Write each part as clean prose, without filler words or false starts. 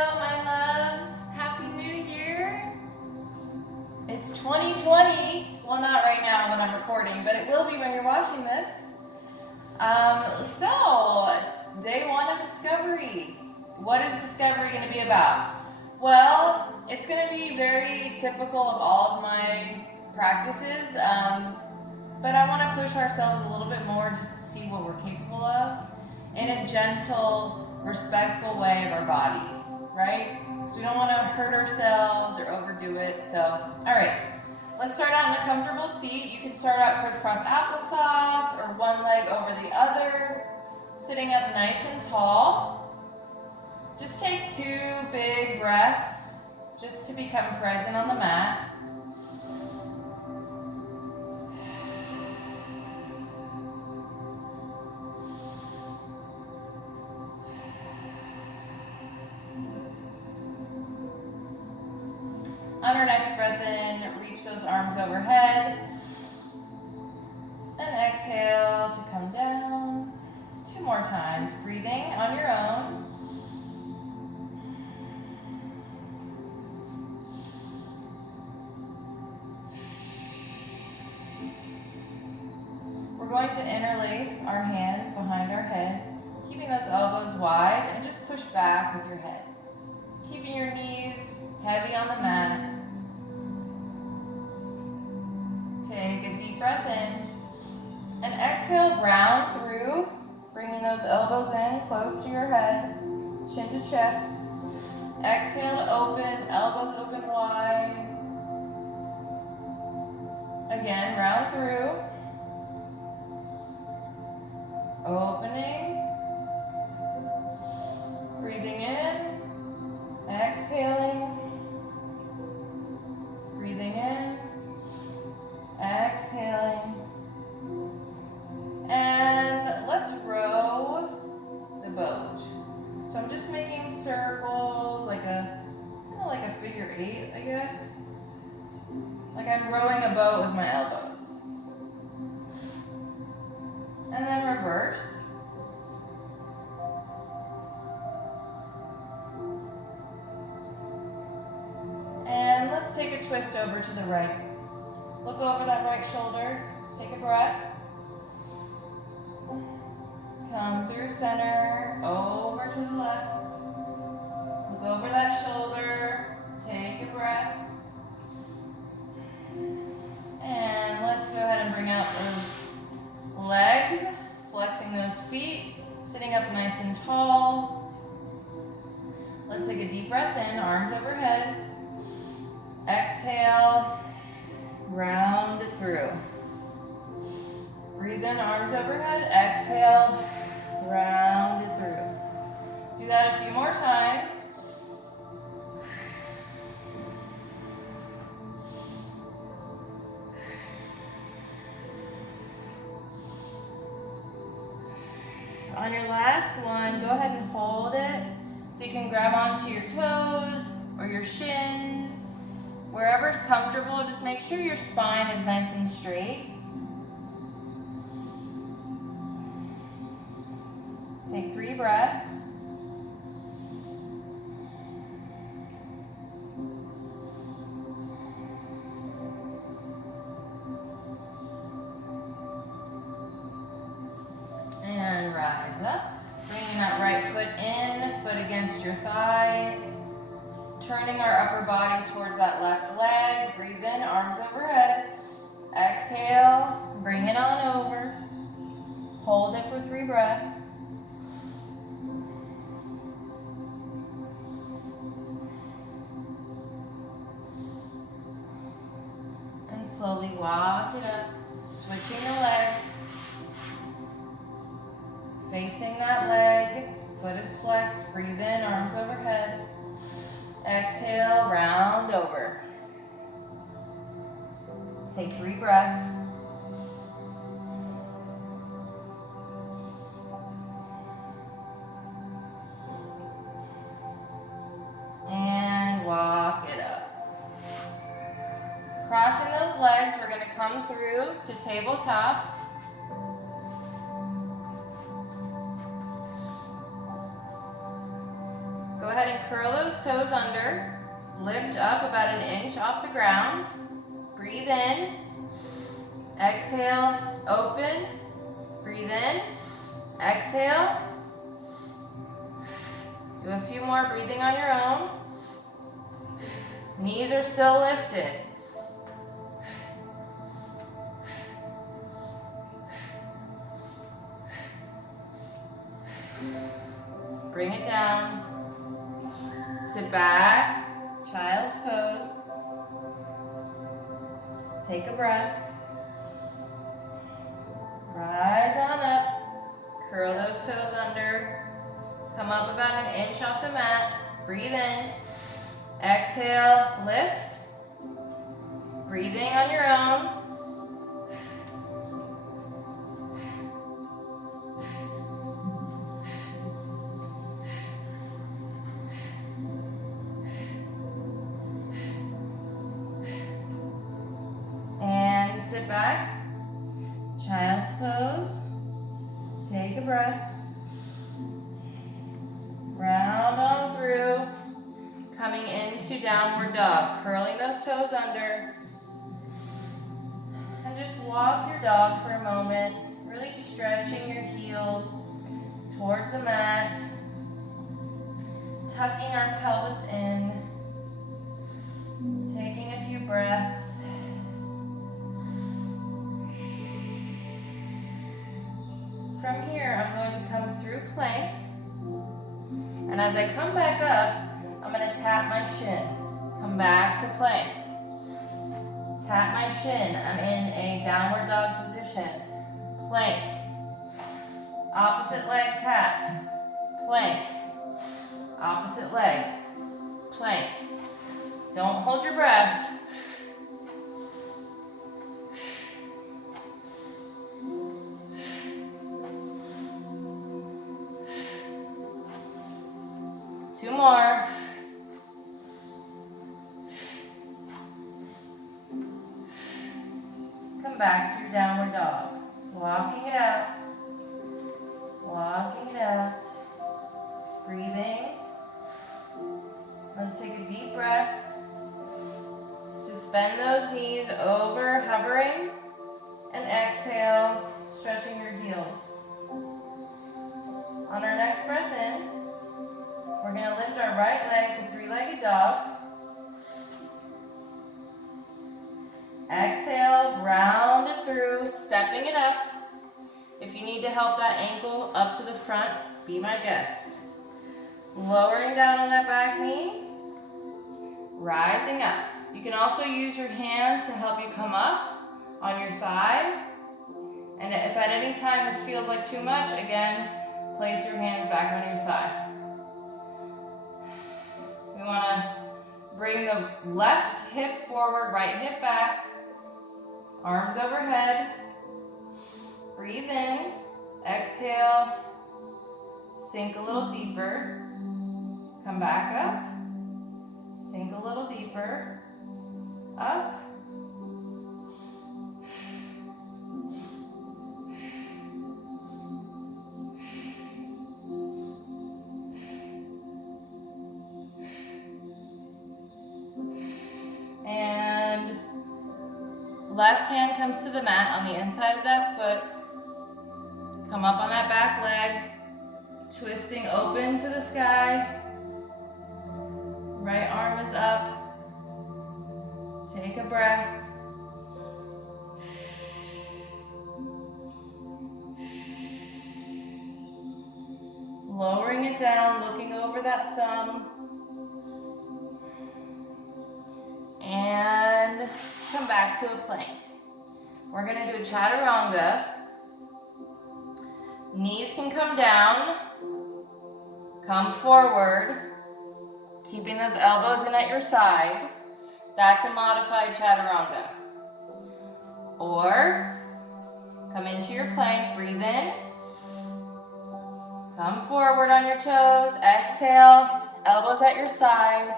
Hello, my loves. Happy New Year. It's 2020. Well, not right now when I'm recording, but it will be when you're watching this. So, day one of Discovery. What is Discovery going to be about? Well, it's going to be very typical of all of my practices, but I want to push ourselves a little bit more just to see what we're capable of in a gentle, respectful way of our bodies, right? So we don't want to hurt ourselves or overdo it. So, all right, let's start out in a comfortable seat. You can start out crisscross applesauce or one leg over the other, sitting up nice and tall. Just take 2 big breaths just to become present on the mat. On our next breath in, reach those arms overhead. And exhale to come down. 2 more times, breathing on your own. We're going to interlace our hands behind our head, keeping those elbows wide, and just push back with your head. Keeping your knees heavy on the mat. Take a deep breath in. And exhale, round through, bringing those elbows in close to your head, chin to chest. Exhale to open, elbows open wide. Again, round through. Opening. Breathing in. Exhaling. Breathing in. Exhaling. And let's row the boat. So I'm just making circles, like a figure 8, I guess. Like I'm rowing a boat with my elbows. And then reverse. And let's take a twist over to the right. Look over that right shoulder. Take a breath. Come through center, over to the left. Look over that shoulder. Take a breath. And let's go ahead and bring out those legs, flexing those feet, sitting up nice and tall. Let's take a deep breath in, arms overhead. Exhale, round it through. Breathe in, arms overhead. Exhale, round it through. Do that a few more times. On your last one, go ahead and hold it so you can grab onto your toes or your shins. Wherever's comfortable, just make sure your spine is nice and straight. Take 3 breaths. And rise up. Bringing that right foot in, foot against your thigh. Turning our upper body towards that left leg. Breathe in, arms overhead. Exhale, bring it on over. Hold it for 3 breaths. And slowly walk it up, switching the legs. Facing that leg, foot is flexed. Breathe in, arms overhead. Exhale, round over. Take 3 breaths. And walk it up. Crossing those legs, we're going to come through to tabletop. Go ahead and curl those toes under. Lift up about an inch off the ground. Breathe in. Exhale, open. Breathe in. Exhale. Do a few more breathing on your own. Knees are still lifted. Bring it down. Sit back, child's pose. Take a breath. Rise on up. Curl those toes under. Come up about an inch off the mat. Breathe in. Exhale, lift. Breathing on your own. And sit back. Child's pose. Take a breath. Round on through. Coming into downward dog. Curling those toes under. And just walk your dog for a moment. Really stretching your heels towards the mat. Tucking our pelvis in. Taking a few breaths. From here, I'm going to come through plank. And as I come back up, I'm going to tap my shin. Come back to plank. Tap my shin. I'm in a downward dog position. Plank. Opposite leg tap. Plank. Opposite leg. Plank. Don't hold your breath. Two more. Come back to your downward dog. Walking it out. Walking it out. Breathing. Let's take a deep breath. Suspend those knees over, hovering. And exhale, stretching your heels. On our next breath in, we're going to lift our right leg to three-legged dog. Exhale, round it through, stepping it up. If you need to help that ankle up to the front, be my guest. Lowering down on that back knee, rising up. You can also use your hands to help you come up on your thigh. And if at any time this feels like too much, again, place your hands back on your thigh. We want to bring the left hip forward, right hip back. Arms overhead. Breathe in. Exhale. Sink a little deeper. Come back up. Sink a little deeper. Up. And left hand comes to the mat on the inside of that foot. Come up on that back leg. Twisting open to the sky. Right arm is up. Take a breath. Lowering it down, looking over that thumb. And come back to a plank. We're going to do a chaturanga. Knees can come down. Come forward. Keeping those elbows in at your side. That's a modified chaturanga. Or come into your plank. Breathe in. Come forward on your toes. Exhale. Elbows at your side.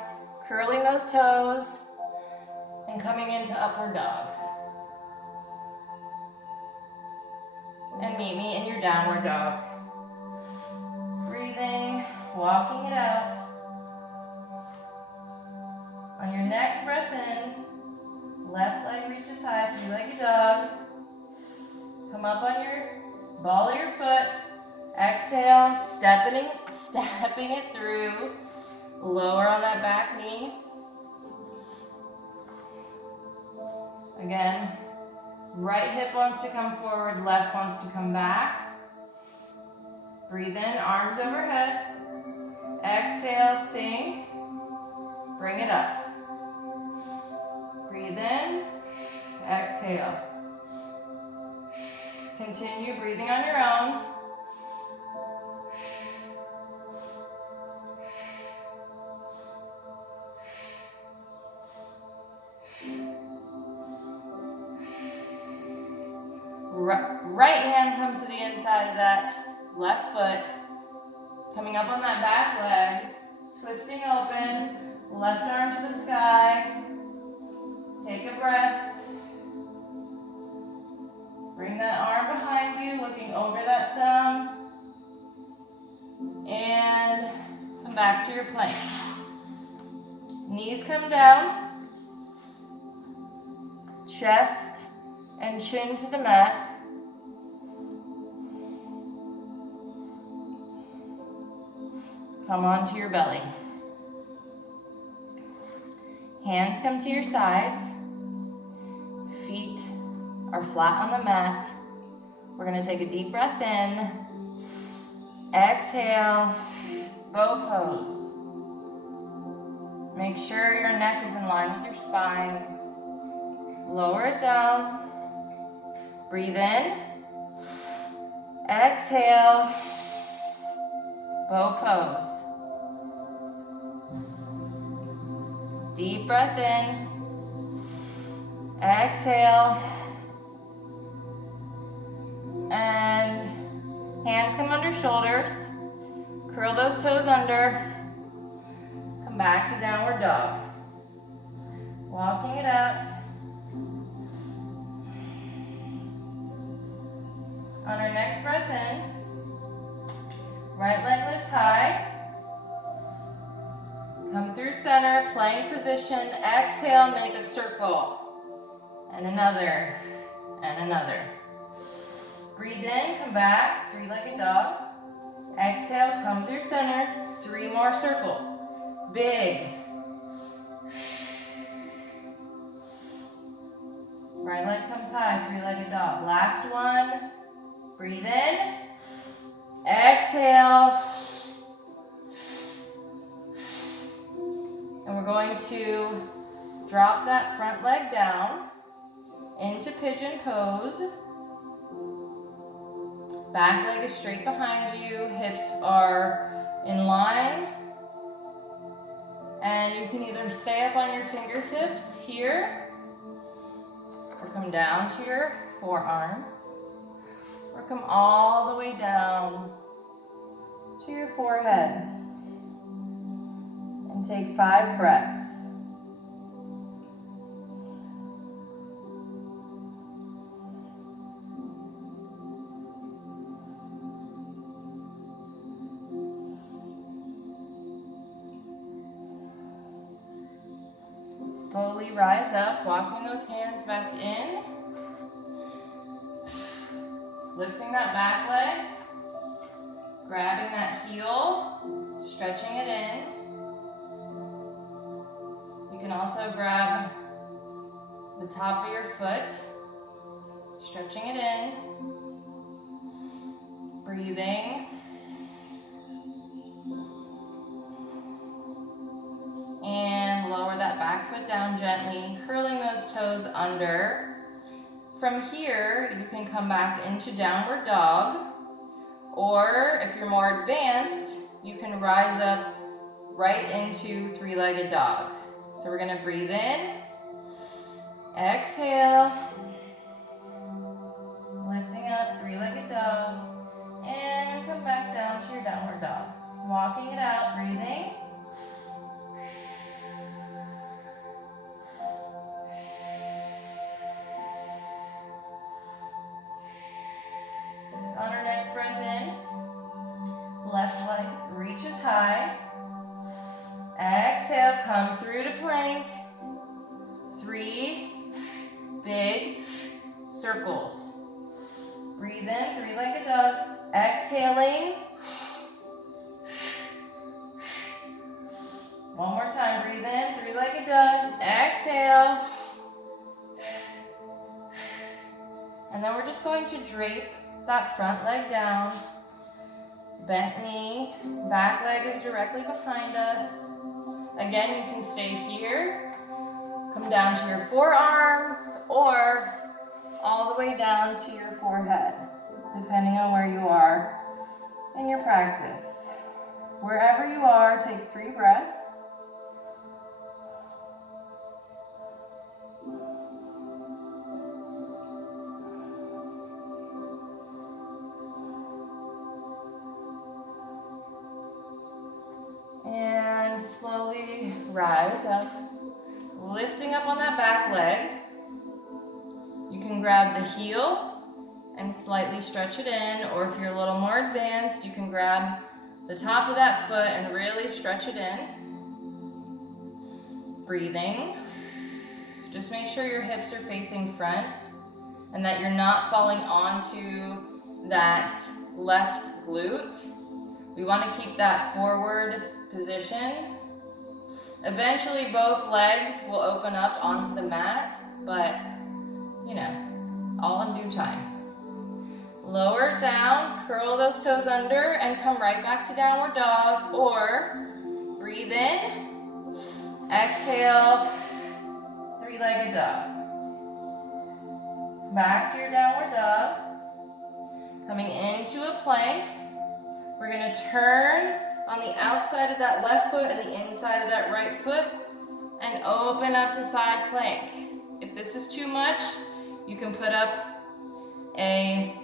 Curling those toes. And coming into upward dog. And meet me in your downward dog. Breathing, walking it out. next breath in, left leg reaches high, three-legged dog. Come up on your ball of your foot. Exhale, stepping it through. Lower on that back knee. Again, right hip wants to come forward, left wants to come back. Breathe in, arms overhead. Exhale, sink. Bring it up. Breathe in, exhale. Continue breathing on your own. Right hand comes to the inside of that left foot. Coming up on that back leg. Twisting open. Left arm to the sky. Take a breath. Bring that arm behind you, looking over that thumb. And come back to your plank. Knees come down. Chest and chin to the mat. Come onto your belly. Hands come to your sides. Feet are flat on the mat. We're going to take a deep breath in. Exhale, bow pose. Make sure your neck is in line with your spine. Lower it down. Breathe in. Exhale, bow pose. Deep breath in. Exhale. And hands come under shoulders. Curl those toes under. Come back to downward dog. Walking it out. On our next breath in, right leg lifts high. Come through center, plank position. Exhale, make a circle. And another, and another. Breathe in, come back, three-legged dog. Exhale, come through center, 3 more circles. Big. Right leg comes high, three-legged dog. Last one. Breathe in. Exhale. And we're going to drop that front leg down into pigeon pose. Back leg is straight behind you. Hips are in line. And you can either stay up on your fingertips here or come down to your forearms or come all the way down to your forehead. And take 5 breaths. Slowly rise up, walking those hands back in. Lifting that back leg. Grabbing that heel, stretching it in. You can also grab the top of your foot, stretching it in. Breathing. And lower that back foot down gently, curling those toes under. From here, you can come back into downward dog, or if you're more advanced, you can rise up right into three-legged dog. So we're going to breathe in, exhale, lifting up, three-legged dog, and come back down to your downward dog. Walking it out, breathing. On our next breath in, left leg reaches high. Exhale, come through to plank. 3 big circles. Breathe in, 3-legged dog. Exhaling. One more time, breathe in, 3-legged dog. Exhale. And then we're just going to drape that front leg down. Bent knee, back leg is directly behind us. Again, you can stay here, come down to your forearms, or all the way down to your forehead, depending on where you are in your practice. Wherever you are, take 3 breaths. And slowly rise up, lifting up on that back leg. You can grab the heel and slightly stretch it in, or if you're a little more advanced, you can grab the top of that foot and really stretch it in. Breathing. Just make sure your hips are facing front and that you're not falling onto that left glute. We want to keep that forward position. Eventually both legs will open up onto the mat, but you know, all in due time. Lower it down, curl those toes under, and come right back to downward dog, or breathe in, exhale, 3-legged dog. Back to your downward dog. Coming into a plank. We're going to turn on the outside of that left foot and the inside of that right foot and open up to side plank. If this is too much, you can put up a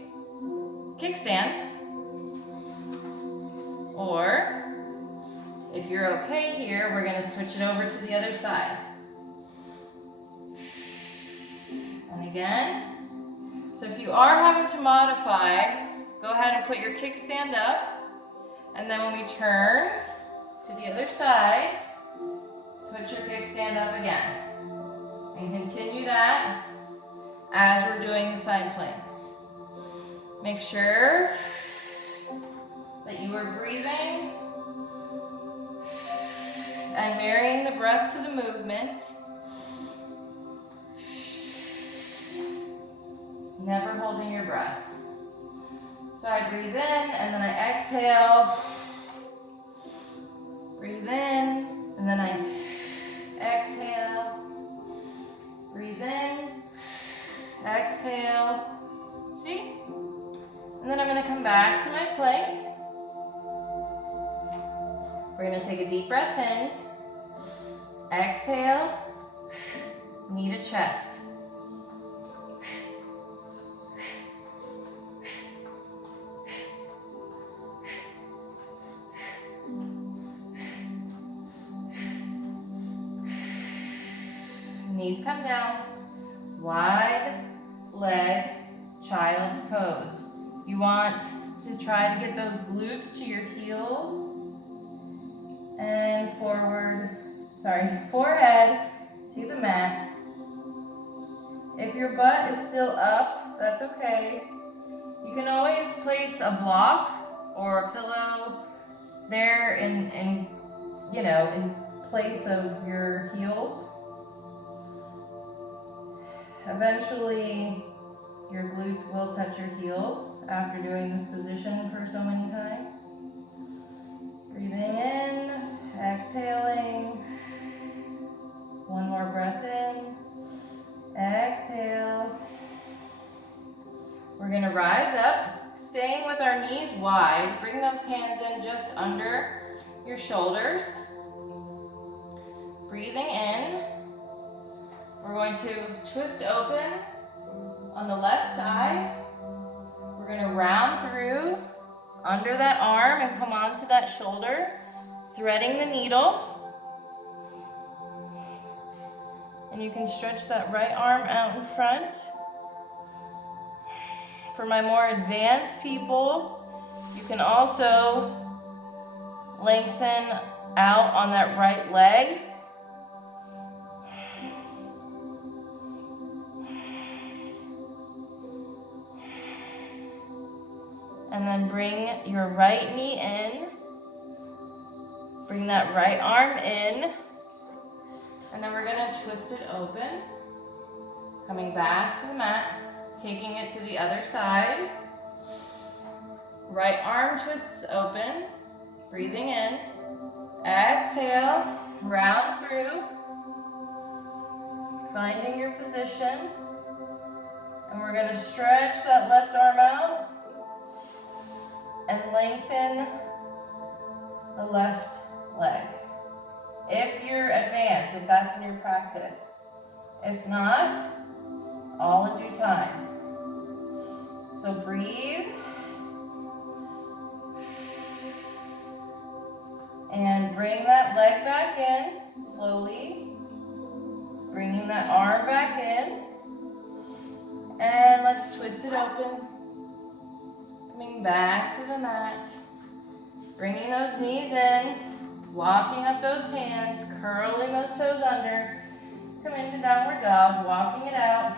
kickstand, or if you're okay here, we're going to switch it over to the other side. And again. So if you are having to modify, go ahead and put your kickstand up. And then when we turn to the other side, put your kickstand up again. And continue that as we're doing the side planks. Make sure that you are breathing and marrying the breath to the movement. Never holding your breath. So I breathe in and then I exhale. Breathe in and then I exhale. Breathe in, exhale. See? And then I'm going to come back to my plank. We're going to take a deep breath in. Exhale. Knee to chest. Knees come down, wide leg, child's pose. You want to try to get those glutes to your heels and forehead to the mat. If your butt is still up, that's okay. You can always place a block or a pillow there in place of your heels. Eventually, your glutes will touch your heels after doing this position for so many times. Breathing in, exhaling. One more breath in. Exhale. We're going to rise up, staying with our knees wide. Bring those hands in just under your shoulders. Breathing in. We're going to twist open on the left side. We're going to round through under that arm and come onto that shoulder, threading the needle. And you can stretch that right arm out in front. For my more advanced people, you can also lengthen out on that right leg. And then bring your right knee in. Bring that right arm in. And then we're gonna twist it open. Coming back to the mat, taking it to the other side. Right arm twists open. Breathing in. Exhale, round through. Finding your position. And we're gonna stretch that left arm out and lengthen the left leg. If you're advanced, if that's in your practice. If not, all in due time. So breathe. And bring that leg back in, slowly. Bringing that arm back in. And let's twist it open. Coming back to the mat. Bringing those knees in. Walking up those hands, curling those toes under. Come into downward dog, walking it out.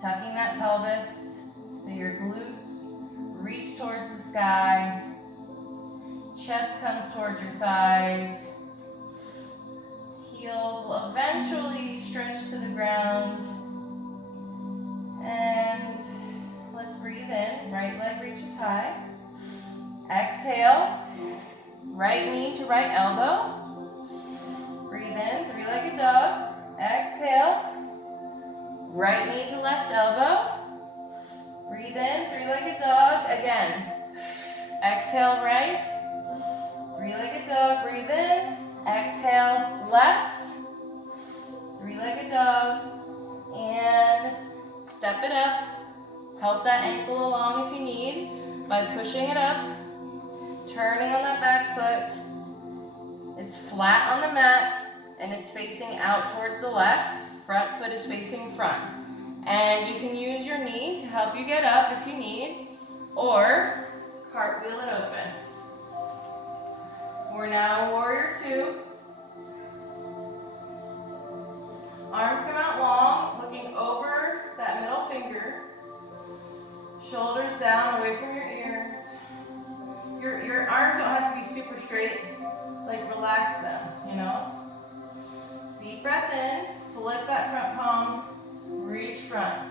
Tucking that pelvis so your glutes reach towards the sky. Chest comes towards your thighs. Heels will eventually stretch to the ground. And let's breathe in. Right leg reaches high. Exhale. Right knee to right elbow. Breathe in, three-legged dog. Exhale. Right knee to left elbow. Breathe in, three-legged dog. Again. Exhale, right. Three-legged dog, breathe in. Exhale, left. Three-legged dog. And step it up. Help that ankle along if you need by pushing it up. Turning on that back foot. It's flat on the mat and it's facing out towards the left. Front foot is facing front. And you can use your knee to help you get up if you need, or cartwheel it open. We're now warrior two. Arms come out long, looking over that middle finger. Shoulders down, away from your ears. Your arms don't have to be super straight. Like relax them, you know? Deep breath in, flip that front palm, reach front.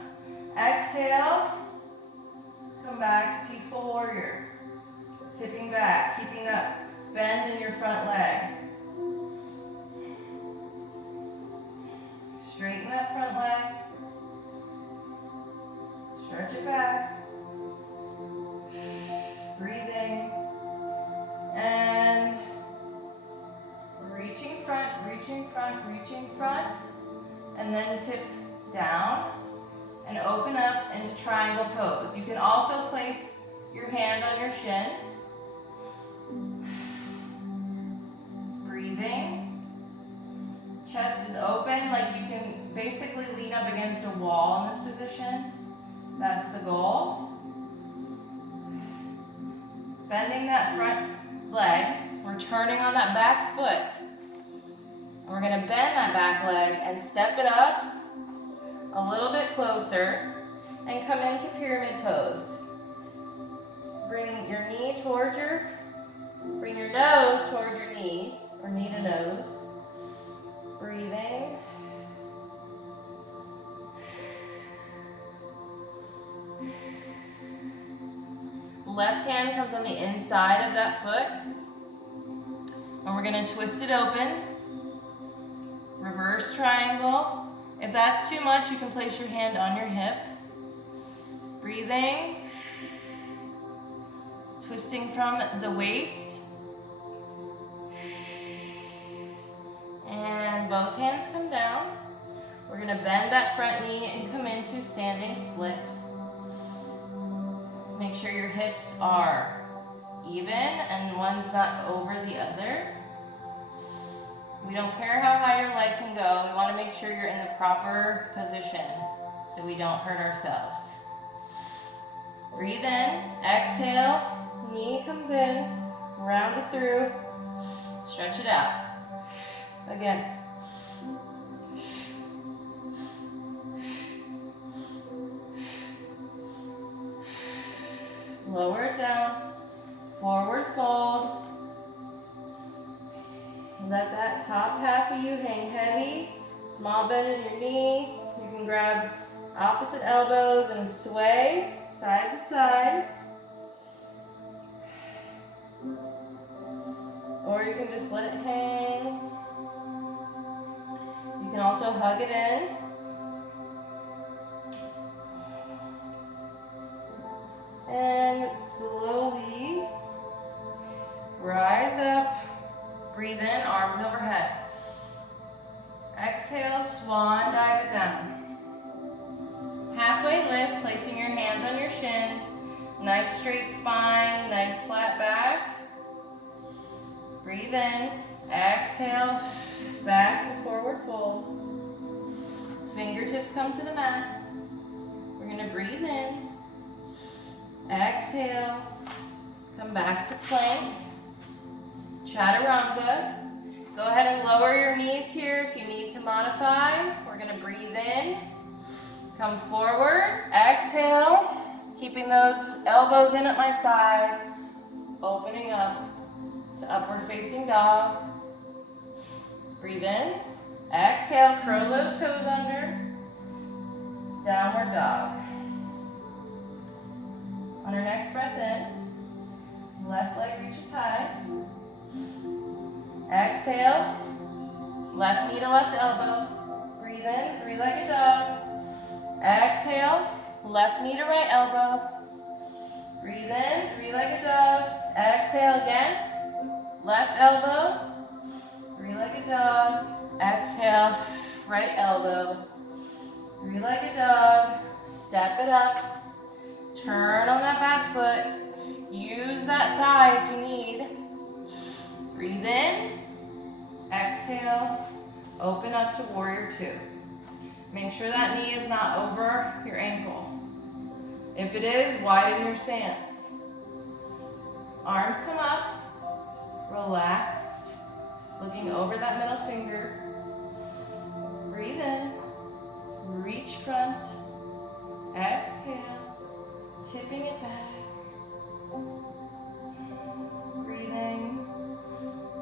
Exhale, come back to peaceful warrior. Tipping back, keeping that bend in your front leg. Straighten that front leg. Stretch it back. Breathing. And reaching front, reaching front, reaching front. And then tip down and open up into triangle pose. You can also place your hand on your shin. Breathing. Chest is open, like you can basically lean up against a wall in this position. That's the goal. Bending that front leg. We're turning on that back foot. And we're going to bend that back leg and step it up a little bit closer and come into pyramid pose. Bring your knee towards bring your nose towards your knee, or knee to nose. Breathing. Left hand comes on the inside of that foot. And we're going to twist it open. Reverse triangle. If that's too much, you can place your hand on your hip. Breathing. Twisting from the waist. And both hands come down. We're going to bend that front knee and come into standing split. Make sure your hips are even and one's not over the other. We don't care how high your leg can go. We want to make sure you're in the proper position so we don't hurt ourselves. Breathe in, exhale, knee comes in, round it through, stretch it out. Again. Lower it down. Forward fold. Let that top half of you hang heavy. Small bend in your knee. You can grab opposite elbows and sway side to side. Or you can just let it hang. You can also hug it in. And slowly rise up. Breathe in, arms overhead. Exhale, swan dive it down. Halfway lift, placing your hands on your shins. Nice straight spine, nice flat back. Breathe in, exhale, back to forward fold. Fingertips come to the mat. We're going to breathe in. Exhale, come back to plank. Chaturanga. Go ahead and lower your knees here if you need to modify. We're going to breathe in. Come forward. Exhale. Keeping those elbows in at my side. Opening up to upward facing dog. Breathe in. Exhale. Curl those toes under. Downward dog. On our next breath in, left leg reaches high. Exhale, left knee to left elbow. Breathe in, three-legged dog. Exhale, left knee to right elbow. Breathe in, three-legged dog. Exhale again, left elbow. Three-legged dog. Exhale, right elbow. Three-legged dog. Step it up. Turn on that back foot. Use that thigh if you need. Breathe in. Exhale. Open up to warrior two. Make sure that knee is not over your ankle. If it is, widen your stance. Arms come up. Relaxed. Looking over that middle finger. Breathe in. Reach front. Exhale. Tipping it back. Breathing.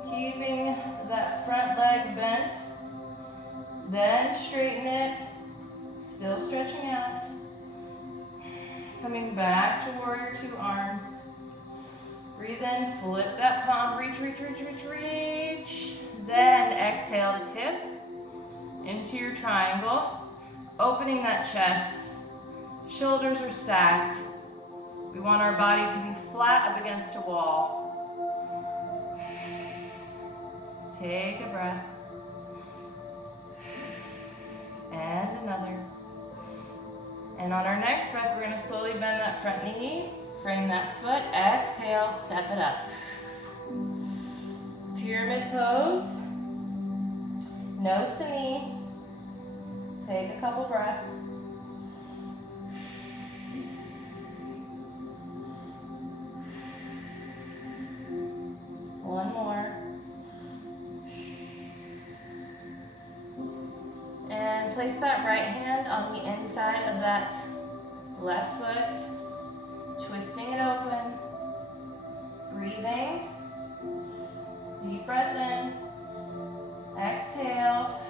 Keeping that front leg bent. Then straighten it. Still stretching out. Coming back to warrior two, arms. Breathe in, flip that palm, reach, reach, reach, reach, reach. Then exhale to tip into your triangle. Opening that chest. Shoulders are stacked. We want our body to be flat up against a wall. Take a breath. And another. And on our next breath, we're going to slowly bend that front knee, frame that foot, exhale, step it up. Pyramid pose. Nose to knee. Take a couple breaths. One more. And place that right hand on the inside of that left foot, twisting it open, breathing, deep breath in, exhale.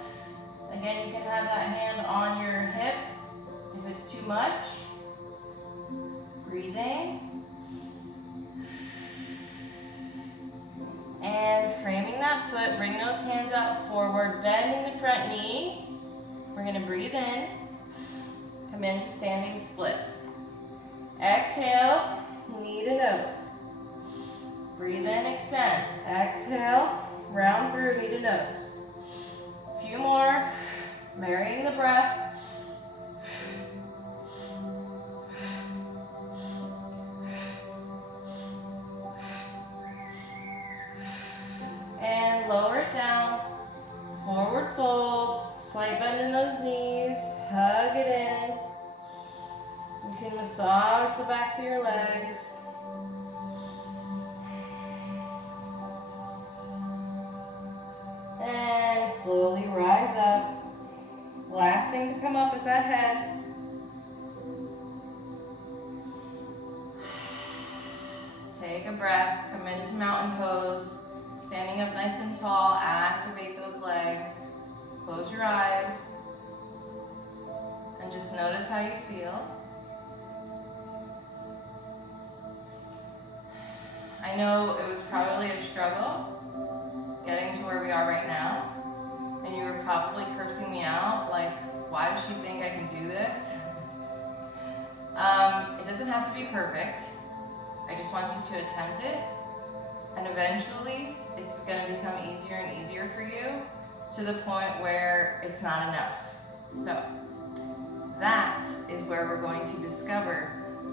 Again, you can have that hand on your hip if it's too much. Breathing. And framing that foot, bring those hands out forward, bending the front knee. We're going to breathe in, come into standing split. Exhale, knee to nose. Breathe in, extend. Exhale, round through, knee to nose. A few more, marrying the breath. And lower it down, forward fold. Slight bend in those knees, hug it in. You can massage the backs of your legs. And slowly rise up. Last thing to come up is that head. Take a breath, come into mountain pose, standing up nice and tall, activate those legs, close your eyes, and just notice how you feel. I know it was probably a struggle getting to where we are right now, and you were probably cursing me out, like, why does she think I can do this? It doesn't have to be perfect. I just want you to attempt it, and eventually it's going to become easier and easier for you to the point where it's not enough. So that is where we're going to discover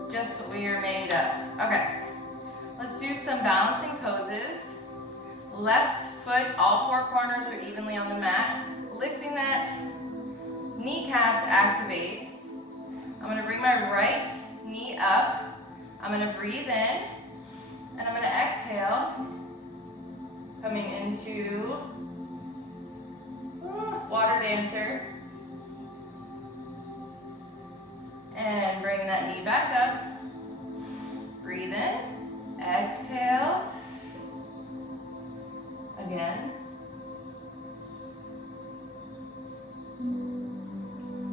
just what we are made of. Okay, let's do some balancing poses. Left foot, all four corners are evenly on the mat, lifting that kneecap to activate. I'm going to bring my right knee up. I'm going to breathe in, and I'm going to exhale, coming into water dancer. And bring that knee back up. Breathe in, exhale. Again.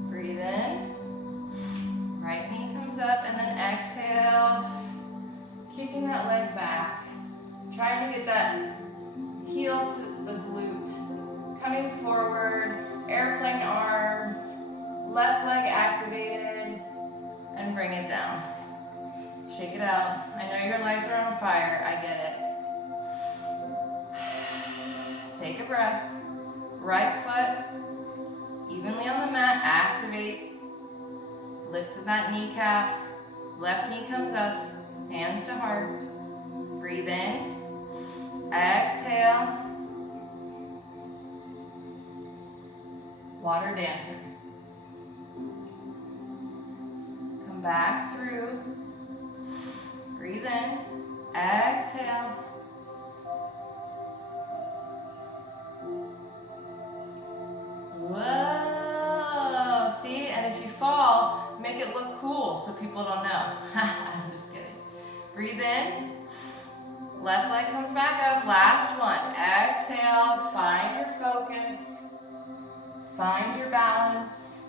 Breathe in. Right knee comes up, and then exhale. Kicking that leg back. Trying to get that heel to the glute. Coming forward, airplane arms, left leg activated, and bring it down. Shake it out. I know your legs are on fire, I get it. Take a breath. Right foot, evenly on the mat, activate. Lift to that kneecap. Left knee comes up, hands to heart. Breathe in, exhale. Water dancer. Come back through. Breathe in, exhale. Whoa, see, and if you fall, make it look cool so people don't know. I'm just kidding. Breathe in, left leg comes back up, last one. Exhale, find your focus, find your balance,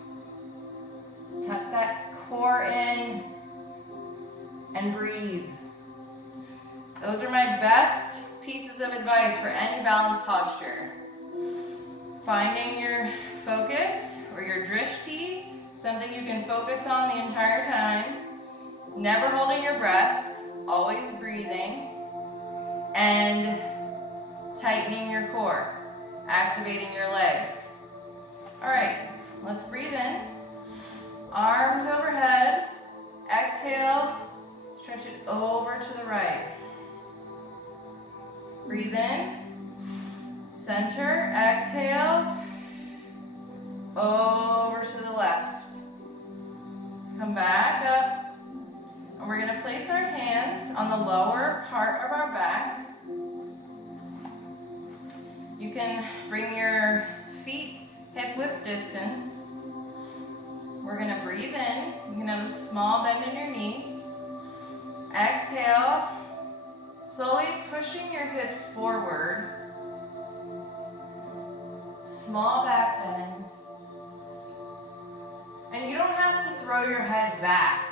tuck that core in, and breathe. Those are my best pieces of advice for any balance posture. Finding your focus or your drishti, something you can focus on the entire time. Never holding your breath, always breathing. And tightening your core, activating your legs. All right, let's breathe in. Arms overhead. Exhale, stretch it over to the right. Breathe in. Center, exhale, over to the left. Come back up, and we're going to place our hands on the lower part of our back. You can bring your feet hip-width distance. We're going to breathe in. You can have a small bend in your knee. Exhale, slowly pushing your hips forward. Small back bend. And you don't have to throw your head back.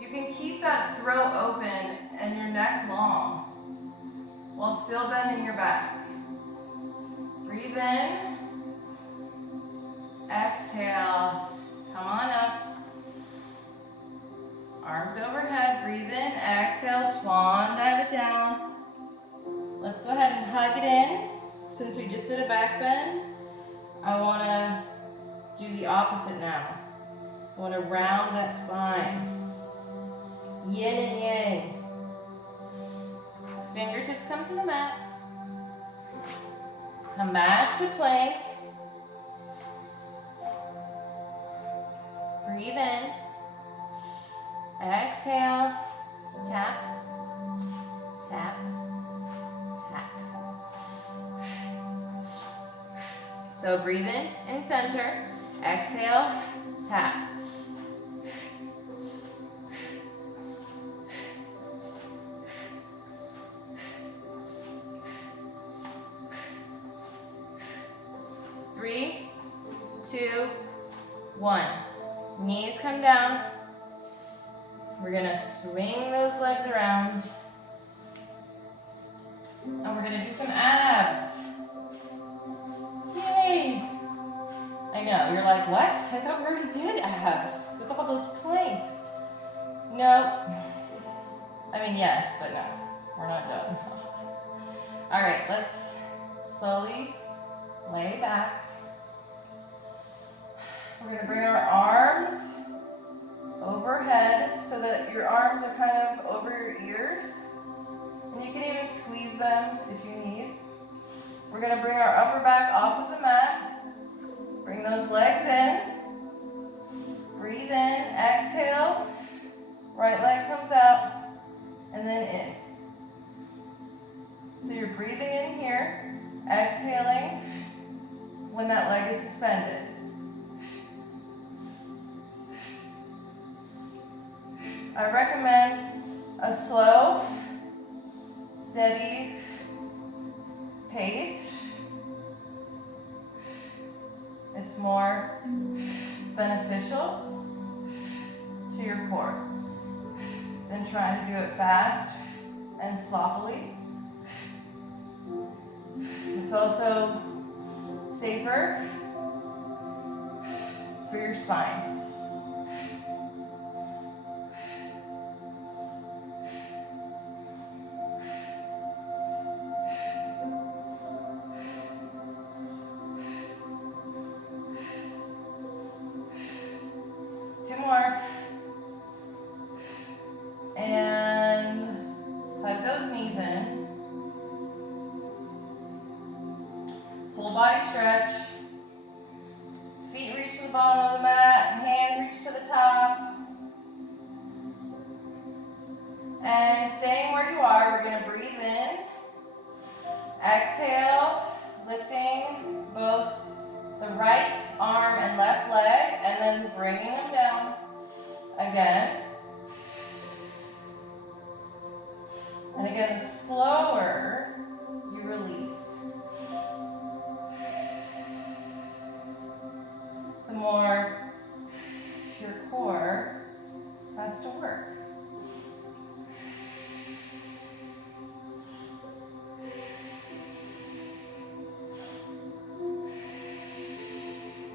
You can keep that throat open and your neck long while still bending your back. Breathe in. Exhale. Come on up. Arms overhead. Breathe in. Exhale. Swan dive it down. Let's go ahead and hug it in. Since we just did a back bend, I want to do the opposite now. I want to round that spine. Yin and yang. Fingertips come to the mat. Come back to plank. Breathe in. Exhale. Tap. Tap. Tap. So breathe in center. Exhale. Tap. 3, 2, 1. Knees come down. We're gonna swing those legs around. And we're gonna do some abs. Yay! I know, you're like, what? I thought we already did abs with all those planks. No. I mean, yes, but no. We're not done. All right, let's slowly lay back. We're gonna bring our arms overhead so that your arms are kind of over your ears. And you can even squeeze them if you need. We're gonna bring our upper back off of the mat. Bring those legs in. Breathe in, exhale. Right leg comes out, and then in. So you're breathing in here, exhaling when that leg is suspended. I recommend a slow, steady pace. It's more beneficial to your core than trying to do it fast and sloppily. It's also safer for your spine. Two more. And hug those knees in. Full body stretch. Feet reach to the bottom of the mat. Hands reach to the top. And staying where you are, we're going to breathe in. Exhale, lifting both the right arm and left leg, and then bringing them down again. And again, the slower you release, the more your core has to work.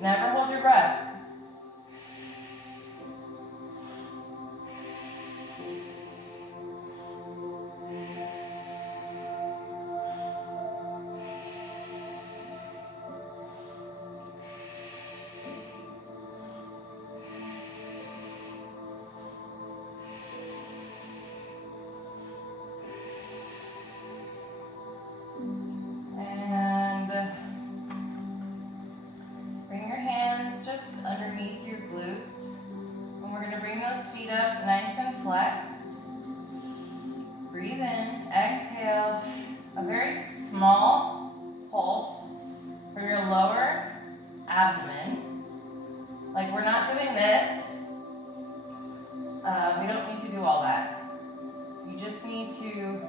Never hold your breath. Underneath your glutes, and we're going to bring those feet up nice and flexed. Breathe in, exhale, a very small pulse for your lower abdomen. Like, we're not doing this. We don't need to do all that. You just need to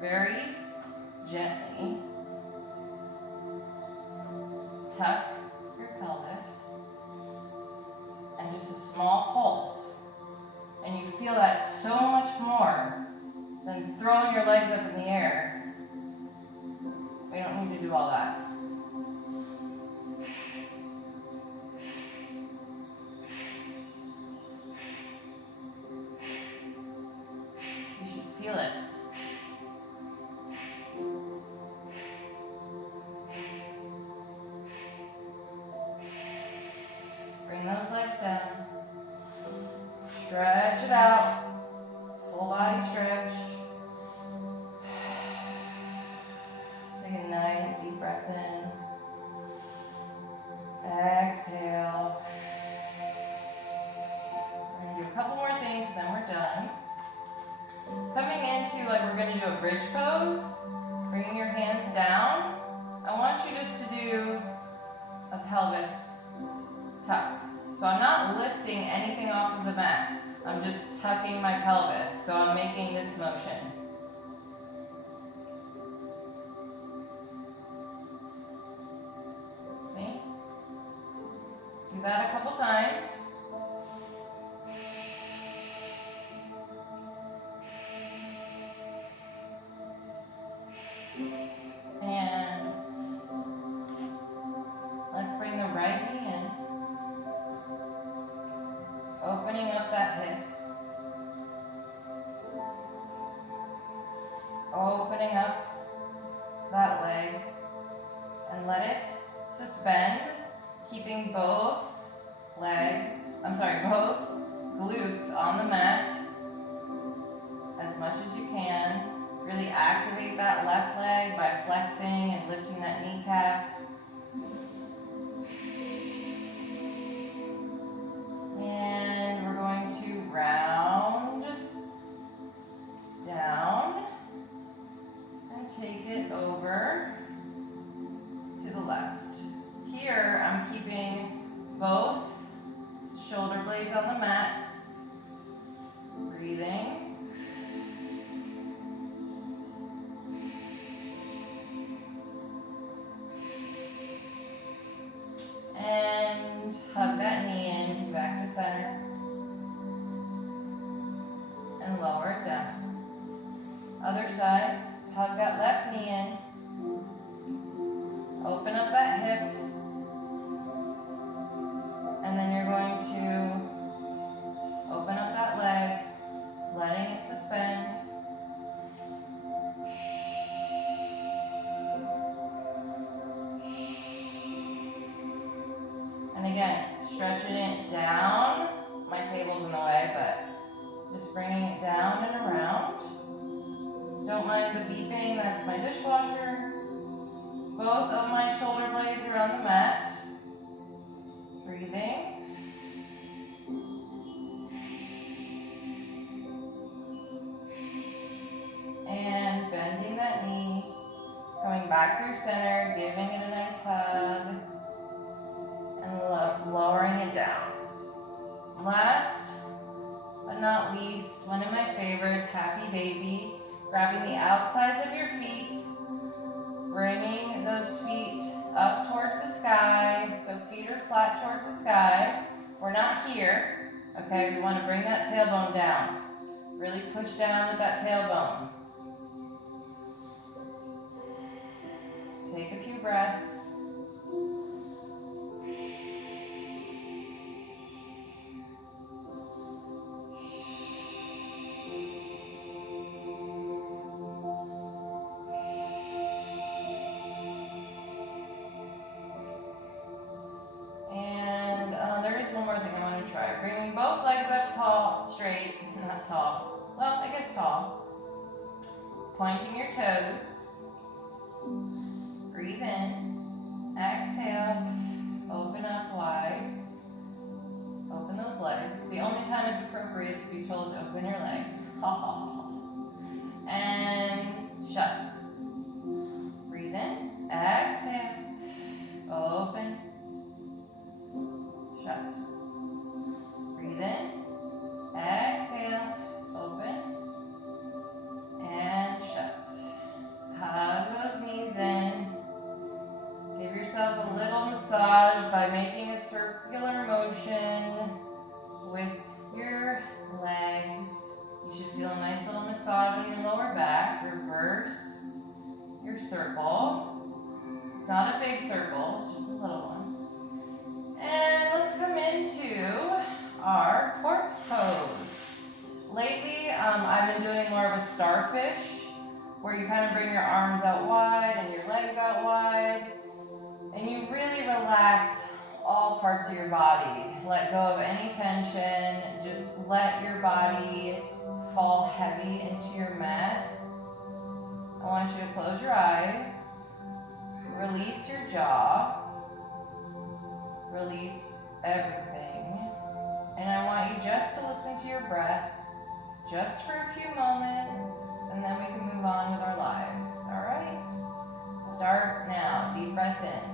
very gently tuck your pelvis. And just a small pulse. And you feel that so much more than throwing your legs up in the air. We don't need to do all that. You should feel it. Bring those legs down. Stretch it out. Full body stretch. Take a nice deep breath in. Exhale. We're going to do a couple more things, then we're done. Coming into, like, we're going to do a bridge pose. Bringing your hands down. I want you just to do a pelvis tuck. So I'm not lifting anything off of the mat. I'm just tucking my pelvis. So I'm making this motion. See? Do that a couple times. And let's bring the right knee in, opening up that hip, opening up that leg, and let it suspend, keeping both both glutes on the mat as much as you can. Really activate that left leg by flexing and lifting that kneecap. And we're going to round down and take it over to the left. Here, I'm keeping both shoulder blades on the mat, breathing. And hug that knee in, back to center. And lower it down. Other side, hug that left knee in. Open up that hip. And then you're going to open up that leg, letting it suspend. And again, stretching it down. My table's in the way, but just bringing it down and around. Don't mind the beeping, that's my dishwasher. Both of my shoulder blades are on the mat. Breathing. And bending that knee. Coming back through center, giving it a nice hug. And lowering it down. Last but not least, one of my favorites, happy baby. Grabbing the outsides of your feet, bringing those feet up towards the sky, so feet are flat towards the sky. We're not here, okay? We want to bring that tailbone down. Really push down with that tailbone. Take a few breaths. Bringing both legs up tall, straight, not tall, well, I guess tall. Pointing your toes. Breathe in. Exhale. Open up wide. Open those legs. The only time it's appropriate to be told to open your legs. And shut. Breathe in. Exhale. Open. Shut. Breathe in, exhale, open, and shut. Hug those knees in. Give yourself a little massage by making a circular motion with your legs. You should feel a nice little massage on your lower back. Reverse your circle. It's not a big circle, just a little one. And let's come into our corpse pose. Lately, I've been doing more of a starfish, where you kind of bring your arms out wide and your legs out wide, and you really relax all parts of your body. Let go of any tension. Just let your body fall heavy into your mat. I want you to close your eyes, release your jaw, release everything. And I want you just to listen to your breath, just for a few moments, and then we can move on with our lives, all right? Start now, deep breath in.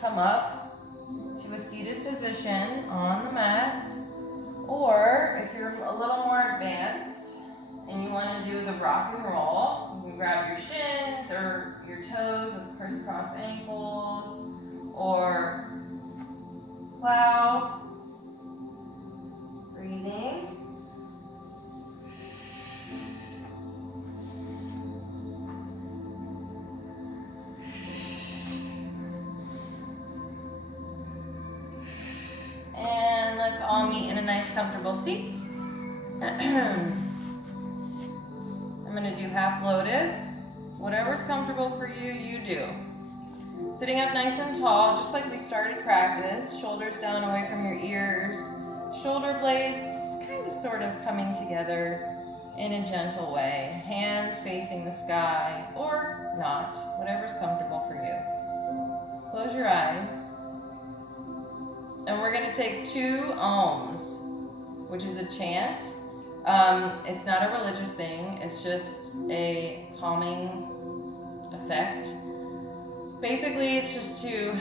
come up to a seated position on the mat, or if you're a little more advanced and you want to do the rock and roll, you can grab your shins or your toes with crisscross ankles, or plow. Breathing. And let's all meet in a nice comfortable seat. I'm going to do half lotus. Whatever's comfortable for you, you do. Sitting up nice and tall, just like we started practice. Shoulders down away from your ears. Shoulder blades kind of sort of coming together in a gentle way. Hands facing the sky, or not, whatever's comfortable for you. Close your eyes. And we're going to take 2 ohms, which is a chant. It's not a religious thing. It's just a calming effect. Basically, it's just to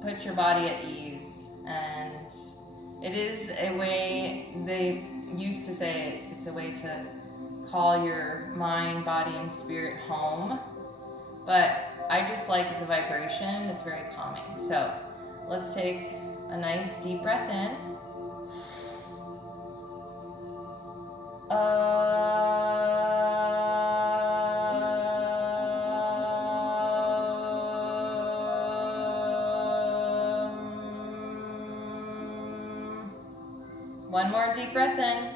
put your body at ease. And it is a way, they used to say it's a way to call your mind, body, and spirit home. But I just like the vibration. It's very calming. So let's take a nice deep breath in. One more deep breath in.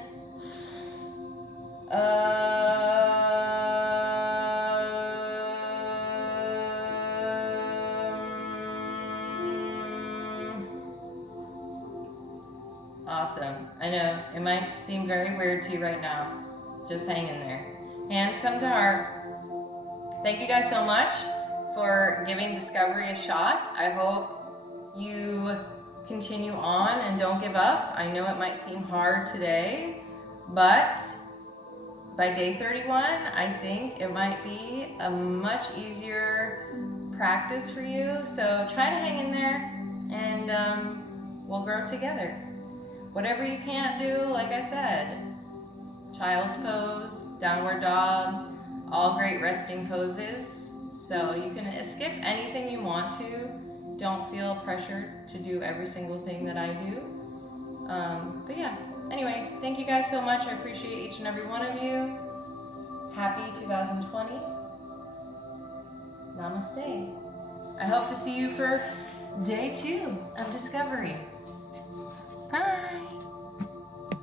Awesome. I know it might seem very weird to you right now. Just hang in there. Hands come to heart. Thank you guys so much for giving Discovery a shot. I hope you continue on and don't give up. I know it might seem hard today, but by day 31, I think it might be a much easier practice for you. So try to hang in there, and we'll grow together. Whatever you can't do, like I said, child's pose, downward dog, all great resting poses. So you can skip anything you want to. Don't feel pressured to do every single thing that I do. But yeah, anyway, thank you guys so much. I appreciate each and every one of you. Happy 2020. Namaste. I hope to see you for day 2 of Discovery.